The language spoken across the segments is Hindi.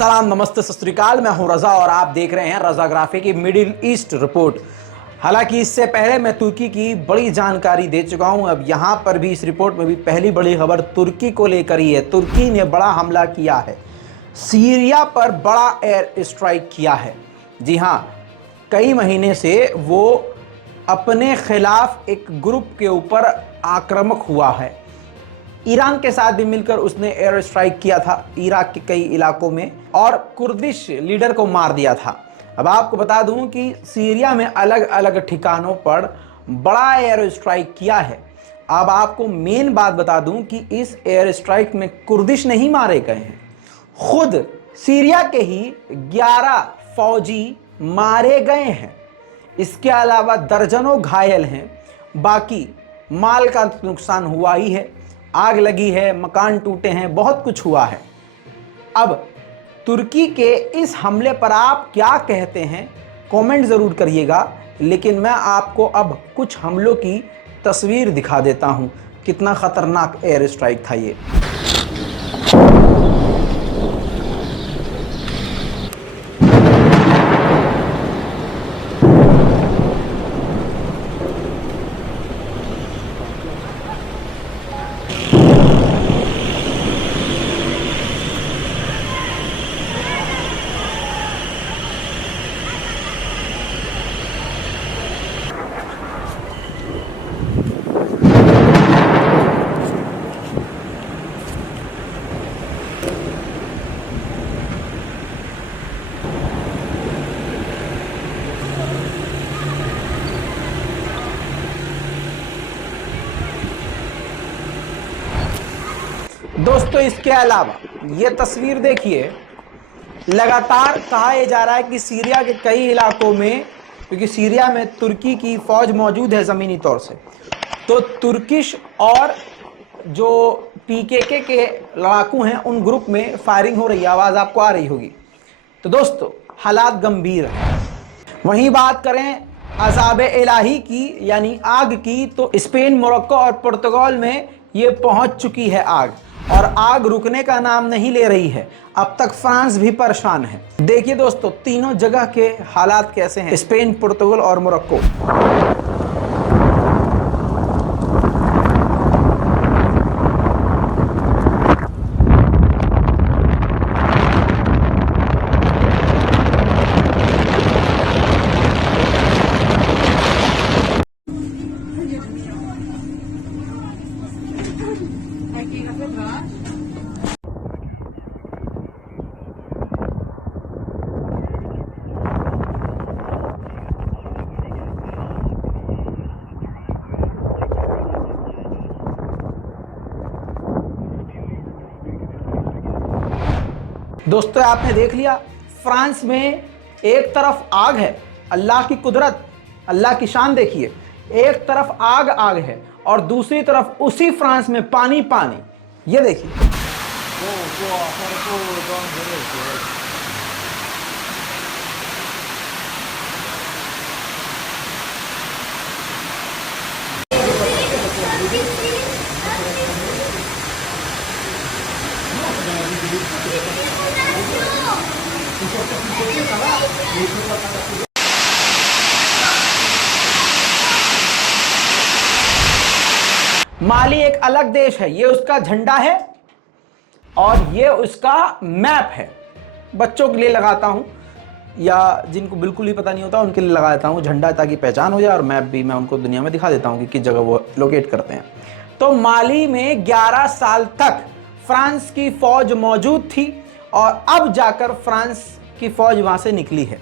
सलाम, नमस्ते, सत श्री अकाल। मैं हूं रजा और आप देख रहे हैं रजाग्राफी की मिडिल ईस्ट रिपोर्ट। हालांकि इससे पहले मैं तुर्की की बड़ी जानकारी दे चुका हूं। अब यहां पर भी इस रिपोर्ट में भी पहली बड़ी खबर तुर्की को लेकर ही है। तुर्की ने बड़ा हमला किया है, सीरिया पर बड़ा एयर स्ट्राइक किया है। जी हां, कई महीने से वो अपने खिलाफ एक ग्रुप के ऊपर आक्रामक हुआ है। ईरान के साथ भी मिलकर उसने एयर स्ट्राइक किया था इराक के कई इलाकों में और कुर्दिश लीडर को मार दिया था। अब आपको बता दूं कि सीरिया में अलग अलग ठिकानों पर बड़ा एयर स्ट्राइक किया है। अब आपको मेन बात बता दूं कि इस एयर स्ट्राइक में कुर्दिश नहीं मारे गए हैं, खुद सीरिया के ही 11 फौजी मारे गए हैं। इसके अलावा दर्जनों घायल हैं। बाकी माल का नुकसान हुआ ही है, आग लगी है, मकान टूटे हैं, बहुत कुछ हुआ है। अब तुर्की के इस हमले पर आप क्या कहते हैं, कमेंट ज़रूर करिएगा। लेकिन मैं आपको अब कुछ हमलों की तस्वीर दिखा देता हूं, कितना ख़तरनाक एयर स्ट्राइक था ये। दोस्तों, इसके अलावा ये तस्वीर देखिए, लगातार कहा जा रहा है कि सीरिया के कई इलाकों में, क्योंकि सीरिया में तुर्की की फौज मौजूद है ज़मीनी तौर से, तो तुर्किश और जो पीकेके के लड़ाकू हैं उन ग्रुप में फायरिंग हो रही है। आवाज़ आपको आ रही होगी। तो दोस्तों, हालात गंभीर हैं। वहीं बात करें अज़ाब इलाही की, यानी आग की, तो स्पेन, मोरक्को और पुर्तगाल में ये पहुंच चुकी है आग, और आग रुकने का नाम नहीं ले रही है। अब तक फ्रांस भी परेशान है। देखिए दोस्तों, तीनों जगह के हालात कैसे हैं, स्पेन, पुर्तगाल और मोरक्को। दोस्तों, आपने देख लिया, फ्रांस में एक तरफ आग है, अल्लाह की कुदरत, अल्लाह की शान देखिए। एक तरफ आग है और दूसरी तरफ उसी फ्रांस में पानी पानी। ये देखिए, माली एक अलग देश है, ये उसका झंडा है और ये उसका मैप है। बच्चों के लिए लगाता हूं, या जिनको बिल्कुल ही पता नहीं होता उनके लिए लगा देता हूं झंडा, ताकि पहचान हो जाए, और मैप भी मैं उनको दुनिया में दिखा देता हूं कि किस जगह वो लोकेट करते हैं। तो माली में 11 साल तक फ्रांस की फौज मौजूद थी और अब जाकर फ्रांस की फौज वहां से निकली है।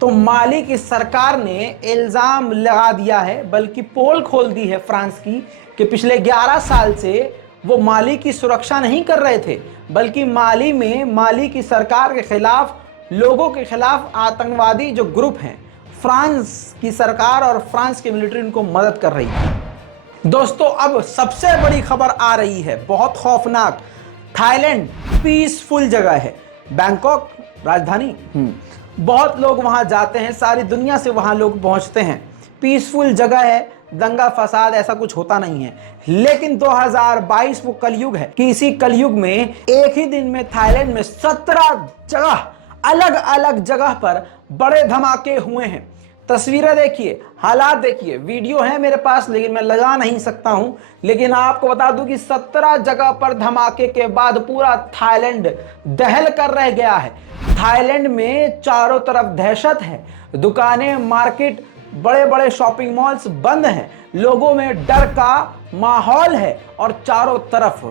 तो माली की सरकार ने इल्ज़ाम लगा दिया है, बल्कि पोल खोल दी है फ्रांस की, कि पिछले 11 साल से वो माली की सुरक्षा नहीं कर रहे थे, बल्कि माली में माली की सरकार के खिलाफ, लोगों के खिलाफ आतंकवादी जो ग्रुप हैं, फ्रांस की सरकार और फ्रांस की मिलिट्री उनको मदद कर रही है। दोस्तों, अब सबसे बड़ी खबर आ रही है, बहुत खौफनाक। थाईलैंड पीसफुल जगह है, बैंकॉक राजधानी, बहुत लोग वहां जाते हैं, सारी दुनिया से वहां लोग पहुंचते हैं। पीसफुल जगह है, दंगा फसाद ऐसा कुछ होता नहीं है। लेकिन 2022 वो कलयुग है कि इसी कलयुग में एक ही दिन में थाईलैंड में 17 जगह, अलग अलग जगह पर बड़े धमाके हुए हैं। तस्वीरें देखिए, हालात देखिए, वीडियो है मेरे पास लेकिन मैं लगा नहीं सकता हूं। लेकिन आपको बता दूं कि 17 जगह पर धमाके के बाद पूरा थाईलैंड दहल कर रह गया है। थाईलैंड में चारों तरफ दहशत है, दुकानें, मार्केट, बड़े बड़े शॉपिंग मॉल्स बंद हैं, लोगों में डर का माहौल है और चारों तरफ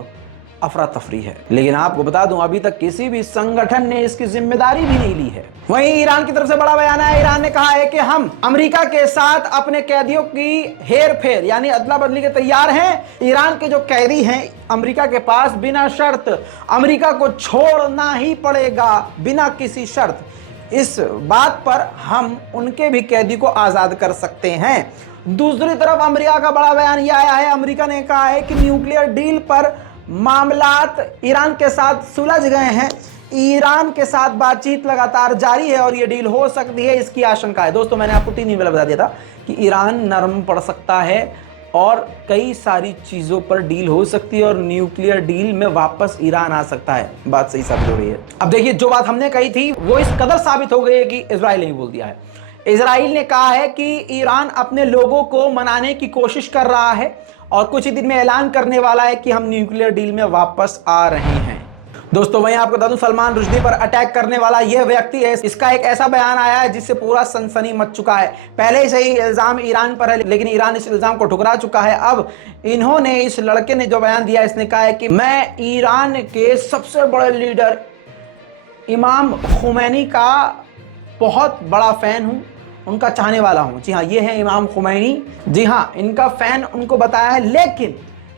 अफरा तफरी है। लेकिन आपको बता दूं अभी तक किसी भी संगठन ने इसकी जिम्मेदारी भी नहीं ली है। वहीं ईरान की तरफ से बड़ा बयान आया। ईरान ने कहा है कि हम अमेरिका के साथ अपने कैदियों की हेर फेर यानी अदला बदली के तैयार हैं। ईरान के जो कैदी हैं अमेरिका के पास, बिना शर्त अमेरिका को छोड़ना ही पड़ेगा, बिना किसी शर्त। इस बात पर हम उनके भी कैदी को आजाद कर सकते हैं। दूसरी तरफ अमेरिका का बड़ा बयान यह आया है। अमेरिका ने कहा है कि न्यूक्लियर डील पर मामलात ईरान के साथ सुलझ गए हैं। ईरान के साथ बातचीत लगातार जारी है और यह डील हो सकती है, इसकी आशंका है। दोस्तों, मैंने आपको 3 ईमेल बता दिया था कि ईरान नरम पड़ सकता है और कई सारी चीजों पर डील हो सकती है और न्यूक्लियर डील में वापस ईरान आ सकता है। बात सही साबित हो रही है। अब देखिए, जो बात हमने कही थी वो इस कदर साबित हो गई है कि इजराइल ने बोल दिया है। इजराइल ने कहा है कि ईरान अपने लोगों को मनाने की कोशिश कर रहा है और कुछ ही दिन में ऐलान करने वाला है कि हम न्यूक्लियर डील में वापस आ रहे हैं। दोस्तों, वहीं आपको बता दूं, सलमान रुश्दी पर अटैक करने वाला यह व्यक्ति है। इसका एक ऐसा बयान आया है जिससे पूरा सनसनी मच चुका है। पहले से ही इल्जाम ईरान पर है, लेकिन ईरान इस इल्जाम को ठुकरा चुका है। अब इन्होंने, इस लड़के ने जो बयान दिया, इसने कहा है कि मैं ईरान के सबसे बड़े लीडर इमाम खुमैनी का बहुत बड़ा फैन हूं, उनका चाहने वाला हूं। जी हाँ, ये है इमाम खुमैनी। जी हाँ, इनका फैन उनको बताया है।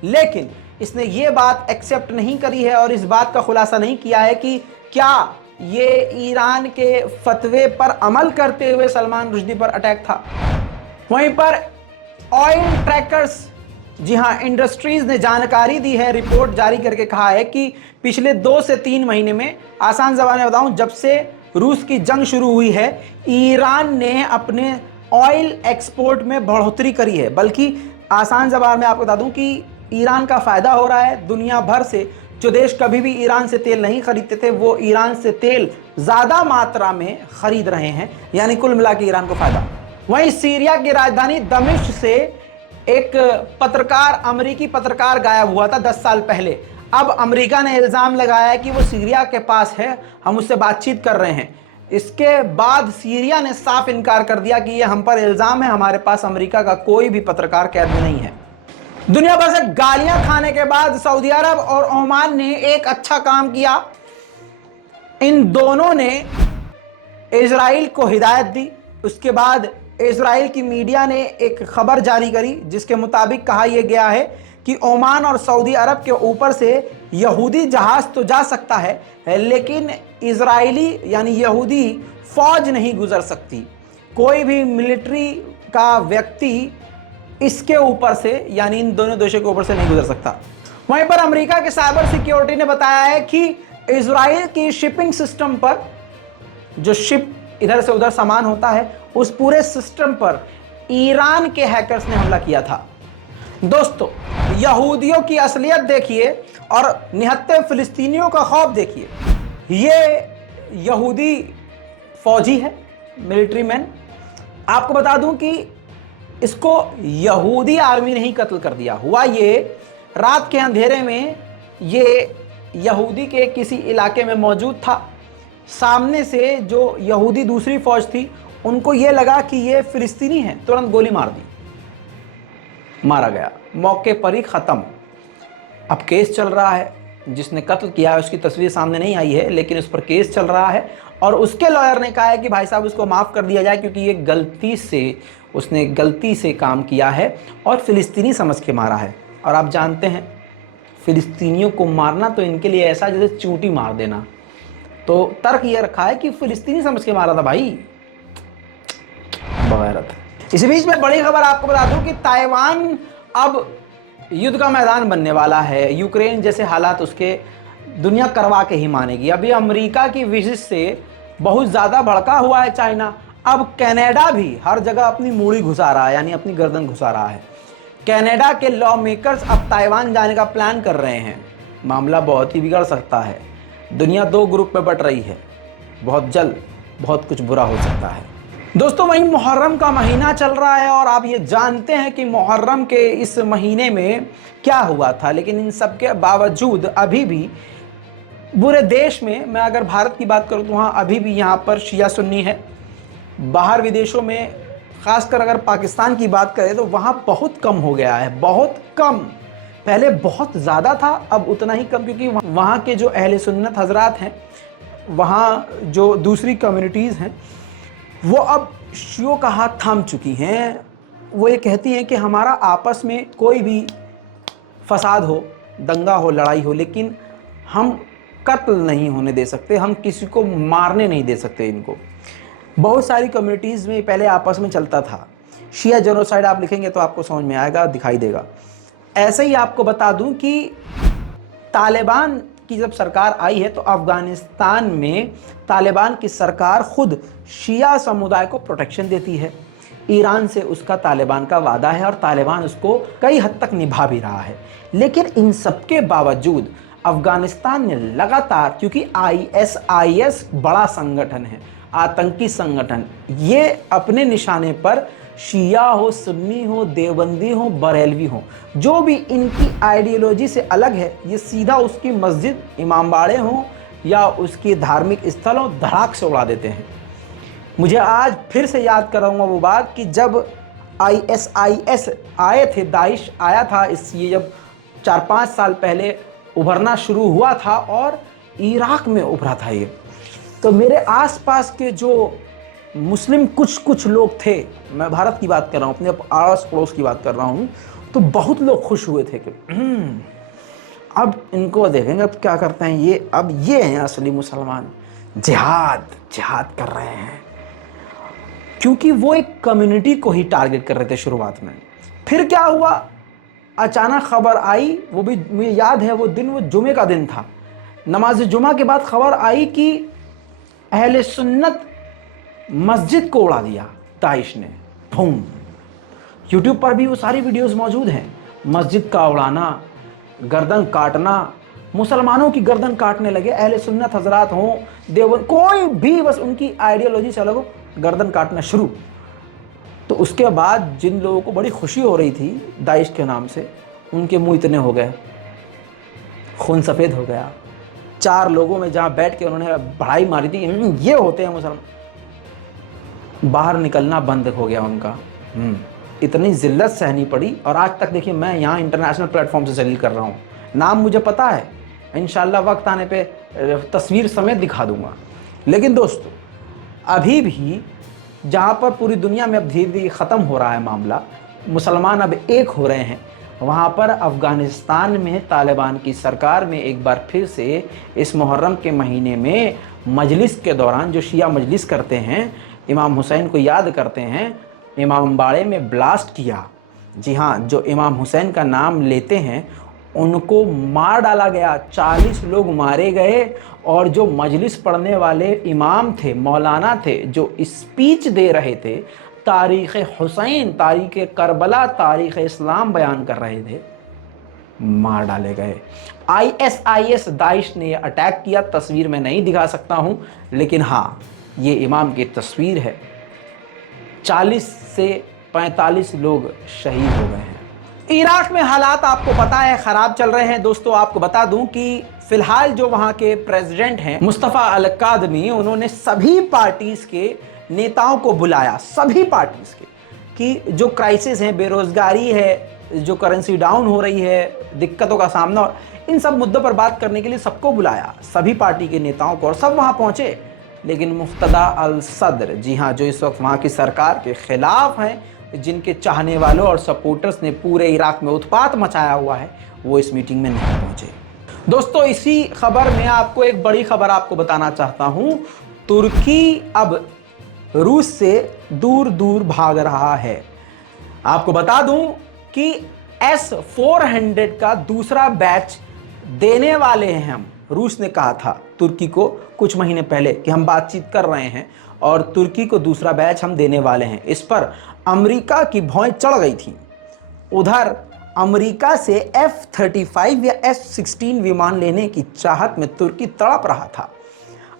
लेकिन इसने ये बात एक्सेप्ट नहीं करी है और इस बात का खुलासा नहीं किया है कि क्या ये ईरान के फतवे पर अमल करते हुए सलमान रुश्दी पर अटैक था। वहीं पर ऑयल ट्रैकर्स, जी हाँ, इंडस्ट्रीज ने जानकारी दी है, रिपोर्ट जारी करके कहा है कि पिछले 2 से 3 महीने में, आसान ज़बान में बताऊं, जब से रूस की जंग शुरू हुई है, ईरान ने अपने ऑयल एक्सपोर्ट में बढ़ोतरी करी है। बल्कि आसान ज़बान में आपको बता दूं कि ईरान का फ़ायदा हो रहा है। दुनिया भर से जो देश कभी भी ईरान से तेल नहीं खरीदते थे, वो ईरान से तेल ज़्यादा मात्रा में खरीद रहे हैं, यानी कुल मिला के ईरान को फ़ायदा। वहीं सीरिया की राजधानी दमिश्क से एक पत्रकार, अमेरिकी पत्रकार गायब हुआ था 10 साल पहले। अब अमेरिका ने इल्ज़ाम लगाया है कि वो सीरिया के पास है, हम उससे बातचीत कर रहे हैं। इसके बाद सीरिया ने साफ इनकार कर दिया कि ये हम पर इल्ज़ाम है, हमारे पास अमेरिका का कोई भी पत्रकार कैद में नहीं है। दुनिया भर से गालियां खाने के बाद सऊदी अरब और ओमान ने एक अच्छा काम किया। इन दोनों ने इजराइल को हिदायत दी। उसके बाद इजराइल की मीडिया ने एक खबर जारी करी जिसके मुताबिक कहा यह गया है कि ओमान और सऊदी अरब के ऊपर से यहूदी जहाज तो जा सकता है, लेकिन इजरायली यानी यहूदी फौज नहीं गुजर सकती। कोई भी मिलिट्री का व्यक्ति इसके ऊपर से, यानी इन दोनों देशों के ऊपर से नहीं गुजर सकता। वहीं पर अमेरिका के साइबर सिक्योरिटी ने बताया है कि इजराइल की शिपिंग सिस्टम पर, जो शिप इधर से उधर सामान होता है, उस पूरे सिस्टम पर ईरान के हैकर्स ने हमला किया था। दोस्तों, यहूदियों की असलियत देखिए और निहत्थे फिलिस्तीनियों का खौफ देखिए। ये यहूदी फौजी है, मिलिट्री मैन। आपको बता दूं कि इसको यहूदी आर्मी ने ही कत्ल कर दिया। हुआ ये, रात के अंधेरे में ये यहूदी के किसी इलाके में मौजूद था। सामने से जो यहूदी दूसरी फौज थी, उनको ये लगा कि ये फिलिस्तीनी है, तुरंत गोली मार दी, मारा गया, मौके पर ही ख़त्म। अब केस चल रहा है, जिसने कत्ल किया है उसकी तस्वीर सामने नहीं आई है, लेकिन उस पर केस चल रहा है और उसके लॉयर ने कहा है कि भाई साहब उसको माफ़ कर दिया जाए क्योंकि ये उसने गलती से काम किया है और फ़िलिस्तीनी समझ के मारा है। और आप जानते हैं, फ़िलिस्तीनियों को मारना तो इनके लिए ऐसा जैसे चूंटी मार देना। तो तर्क ये रखा है कि फ़िलिस्तीनी समझ के मारा था भाई, बगैरत। इसी बीच में बड़ी खबर आपको बता दूं कि ताइवान अब युद्ध का मैदान बनने वाला है। यूक्रेन जैसे हालात उसके दुनिया करवा के ही मानेगी। अभी अमेरिका की विजिट से बहुत ज़्यादा भड़का हुआ है चाइना। अब कनाडा भी हर जगह अपनी मूड़ी घुसा रहा है, यानी अपनी गर्दन घुसा रहा है। कनाडा के लॉ मेकर्स अब ताइवान जाने का प्लान कर रहे हैं। मामला बहुत ही बिगड़ सकता है। दुनिया दो ग्रुप में बट रही है। बहुत जल्द बहुत कुछ बुरा हो सकता है। दोस्तों, वहीं मुहर्रम का महीना चल रहा है और आप ये जानते हैं कि मुहर्रम के इस महीने में क्या हुआ था, लेकिन इन सब के बावजूद अभी भी पूरे देश में, मैं अगर भारत की बात करूं तो वहाँ अभी भी यहाँ पर शिया सुन्नी है। बाहर विदेशों में, खासकर अगर पाकिस्तान की बात करें तो वहाँ बहुत कम हो गया है, बहुत कम। पहले बहुत ज़्यादा था, अब उतना ही कम, क्योंकि वहाँ के जो अहले सुन्नत हजरात हैं, वहाँ जो दूसरी कम्युनिटीज़ हैं, वो अब शियों का हाथ थाम चुकी हैं। वो ये कहती हैं कि हमारा आपस में कोई भी फसाद हो, दंगा हो, लड़ाई हो, लेकिन हम कत्ल नहीं होने दे सकते, हम किसी को मारने नहीं दे सकते इनको। बहुत सारी कम्युनिटीज़ में पहले आपस में चलता था। शिया जेनोसाइड आप लिखेंगे तो आपको समझ में आएगा, दिखाई देगा। ऐसे ही आपको बता दूं कि तालिबान की जब सरकार आई है तो अफ़गानिस्तान में तालिबान की सरकार खुद शिया समुदाय को प्रोटेक्शन देती है। ईरान से उसका तालिबान का वादा है और तालिबान उसको कई हद तक निभा भी रहा है। लेकिन इन सब के बावजूद अफ़गानिस्तान ने लगातार, क्योंकि ISIS बड़ा संगठन है, आतंकी संगठन, ये अपने निशाने पर शिया हो, सुन्नी हो, देवबंदी हो, बरेलवी हो, जो भी इनकी आइडियोलॉजी से अलग है, ये सीधा उसकी मस्जिद, इमामबाड़े हों या उसकी धार्मिक स्थल हो, धड़ाक से उड़ा देते हैं। मुझे आज फिर से याद कराऊंगा वो बात कि जब ISIS आए थे, दाइश आया था, ये जब 4-5 साल पहले उभरना शुरू हुआ था और इराक में उभरा था ये, तो मेरे आसपास के जो मुस्लिम कुछ लोग थे, मैं भारत की बात कर रहा हूँ, अपने आस पड़ोस की बात कर रहा हूँ, तो बहुत लोग खुश हुए थे कि अब इनको देखेंगे अब क्या करते हैं ये, अब ये हैं असली मुसलमान, जिहाद कर रहे हैं। क्योंकि वो एक कम्युनिटी को ही टारगेट कर रहे थे शुरुआत में। फिर क्या हुआ, अचानक खबर आई, वो भी मुझे याद है, वो दिन वो जुमे का दिन था, नमाज जुमा के बाद खबर आई कि अहले सुन्नत मस्जिद को उड़ा दिया दाइश ने, बूम। यूट्यूब पर भी वो सारी वीडियोस मौजूद हैं। मस्जिद का उड़ाना, गर्दन काटना, मुसलमानों की गर्दन काटने लगे, अहले सुन्नत हजरात हों, देवबंद, कोई भी बस उनकी आइडियोलॉजी से अलग हो, गर्दन काटना शुरू। तो उसके बाद जिन लोगों को बड़ी खुशी हो रही थी दाइश के नाम से, उनके मुंह इतने हो गए, खून सफ़ेद हो गया। 4 लोगों में जहाँ बैठ के उन्होंने बढ़ाई मारी थी, ये होते हैं मुसलमान, बाहर निकलना बंद हो गया उनका। इतनी ज़िल्लत सहनी पड़ी। और आज तक देखिए, मैं यहाँ इंटरनेशनल प्लेटफॉर्म से जलील कर रहा हूँ, नाम मुझे पता है, इंशाल्लाह वक्त आने पे तस्वीर समेत दिखा दूँगा। लेकिन दोस्तों, अभी भी जहाँ पर पूरी दुनिया में अब धीरे धीरे ख़त्म हो रहा है मामला, मुसलमान अब एक हो रहे हैं, वहाँ पर अफ़गानिस्तान में तालिबान की सरकार में एक बार फिर से इस मुहर्रम के महीने में मजलिस के दौरान, जो शिया मजलिस करते हैं, इमाम हुसैन को याद करते हैं, इमामबाड़े में ब्लास्ट किया। जी हाँ, जो इमाम हुसैन का नाम लेते हैं उनको मार डाला गया, 40 लोग मारे गए। और जो मजलिस पढ़ने वाले इमाम थे, मौलाना थे, जो स्पीच दे रहे थे, तारीख़ हुसैन, तारीख़ करबला, तारीख़ इस्लाम बयान कर रहे थे, मार डाले गए। ISIS दाइश ने अटैक किया, तस्वीर में नहीं दिखा सकता हूँ, लेकिन हाँ, ये इमाम की तस्वीर है। 40 से 45 लोग शहीद हो गए हैं। इराक में हालात आपको पता है ख़राब चल रहे हैं। दोस्तों, आपको बता दूं कि फ़िलहाल जो वहाँ के प्रेसिडेंट हैं मुस्तफ़ा अल-कादमी, उन्होंने सभी पार्टीज़ के नेताओं को बुलाया, सभी पार्टीज़ के, कि जो क्राइसिस है, बेरोज़गारी है, जो करेंसी डाउन हो रही है, दिक्कतों का सामना, इन सब मुद्दों पर बात करने के लिए सबको बुलाया, सभी पार्टी के नेताओं को, और सब वहाँ पहुँचे। लेकिन मुफ्तदा अल सद्र, जी हाँ, जो इस वक्त वहाँ की सरकार के ख़िलाफ़ हैं, जिनके चाहने वालों और सपोर्टर्स ने पूरे इराक में उत्पात मचाया हुआ है, वो इस मीटिंग में नहीं पहुँचे। दोस्तों, इसी खबर में आपको एक बड़ी खबर आपको बताना चाहता हूँ। तुर्की अब रूस से दूर दूर भाग रहा है। आपको बता दूं कि S-400 का दूसरा बैच देने वाले हैं हम। रूस ने कहा था तुर्की को कुछ महीने पहले कि हम बातचीत कर रहे हैं और तुर्की को दूसरा बैच हम देने वाले हैं। इस पर अमेरिका की भौं चढ़ गई थी। उधर अमेरिका से F-35 या F-16 विमान लेने की चाहत में तुर्की तड़प रहा था।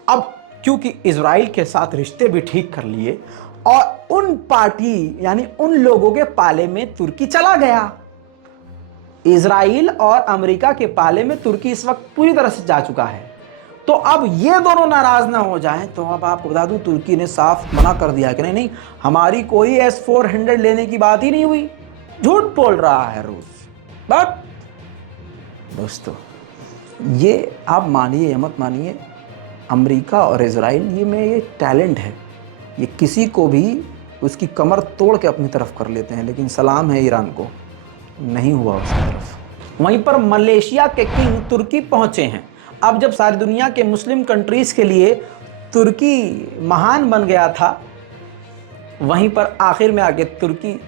अब क्योंकि इजराइल के साथ रिश्ते भी ठीक कर लिए और उन पार्टी यानी उन लोगों के पाले में तुर्की चला गया। इजराइल और अमेरिका के पाले में तुर्की इस वक्त पूरी तरह से जा चुका है। तो अब ये दोनों नाराज ना हो जाएं, तो अब आपको बता दूं तुर्की ने साफ मना कर दिया कि नहीं हमारी कोई S-400 लेने की बात ही नहीं हुई। झूठ बोल रहा है रूस। बट दोस्तों ये आप मानिए या मत मानिए, अमेरिका और इजराइल ये टैलेंट है। ये किसी को भी उसकी कमर तोड़ के अपनी तरफ कर लेते हैं, लेकिन सलाम है ईरान को, नहीं हुआ उसकी तरफ। वहीं पर मलेशिया के किंग तुर्की पहुंचे हैं। अब जब सारी दुनिया के मुस्लिम कंट्रीज़ के लिए तुर्की महान बन गया था, वहीं पर आखिर में आके तुर्की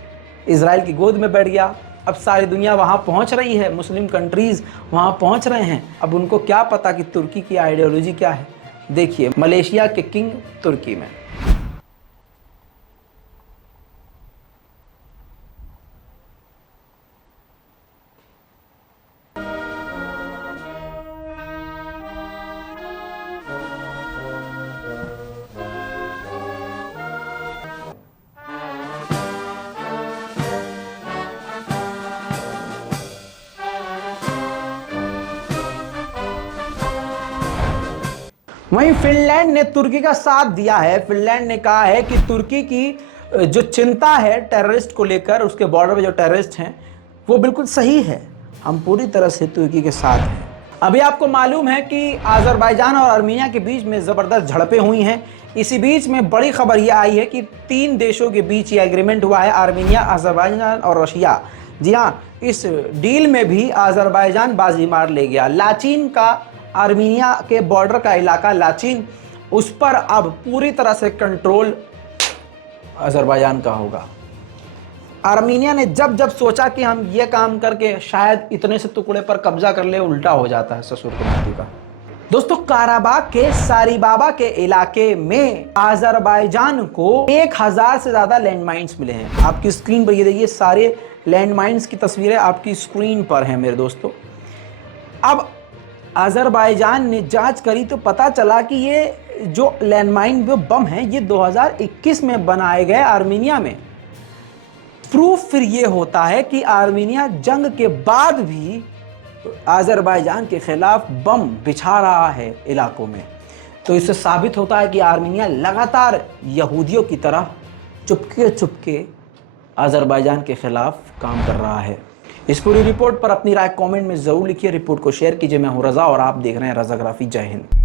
इजराइल की गोद में बैठ गया। अब सारी दुनिया वहाँ पहुँच रही है, मुस्लिम कंट्रीज़ वहाँ पहुँच रहे हैं। अब उनको क्या पता कि तुर्की की आइडियोलॉजी क्या है। देखिए मलेशिया के किंग तुर्की में। वहीं फिनलैंड ने तुर्की का साथ दिया है। फिनलैंड ने कहा है कि तुर्की की जो चिंता है टेररिस्ट को लेकर, उसके बॉर्डर में जो टेररिस्ट हैं वो बिल्कुल सही है। हम पूरी तरह से तुर्की के साथ हैं। अभी आपको मालूम है कि अज़रबैजान और आर्मीनिया के बीच में ज़बरदस्त झड़पें हुई हैं। इसी बीच में बड़ी खबर यह आई है कि 3 देशों के बीच ये एग्रीमेंट हुआ है, आर्मीनिया, अज़रबैजान और रशिया। जी हाँ, इस डील में भी अज़रबैजान बाजी मार ले गया। लाचीन का, आर्मीनिया के बॉर्डर का इलाका लाचीन, उस पर अब पूरी तरह से कंट्रोल अज़रबैजान का होगा। आर्मीनिया ने जब जब सोचा कि हम ये काम करके शायद इतने से टुकड़े पर कब्जा कर ले, उल्टा हो जाता है ससुर के नाती का। दोस्तों काराबाग के सारीबाबा के इलाके में अज़रबैजान को 1000 से ज़्यादा लैंडमाइंस मिले हैं। आपकी स्क्रीन पर ये देखिए, सारे लैंडमाइंस की तस्वीरें आपकी स्क्रीन पर हैं मेरे दोस्तों। अब अज़रबैजान ने जांच करी तो पता चला कि ये जो लैंडमाइन जो बम हैं ये 2021 में बनाए गए आर्मीनिया में। प्रूफ फिर ये होता है कि आर्मीनिया जंग के बाद भी अज़रबैजान के खिलाफ बम बिछा रहा है इलाकों में। तो इससे साबित होता है कि आर्मीनिया लगातार यहूदियों की तरह चुपके चुपके अज़रबैजान के खिलाफ काम कर रहा है। इस पूरी रिपोर्ट पर अपनी राय कमेंट में ज़रूर लिखिए। रिपोर्ट को शेयर कीजिए। मैं हूं रज़ा और आप देख रहे हैं रज़ाग्राफी। जय हिंद।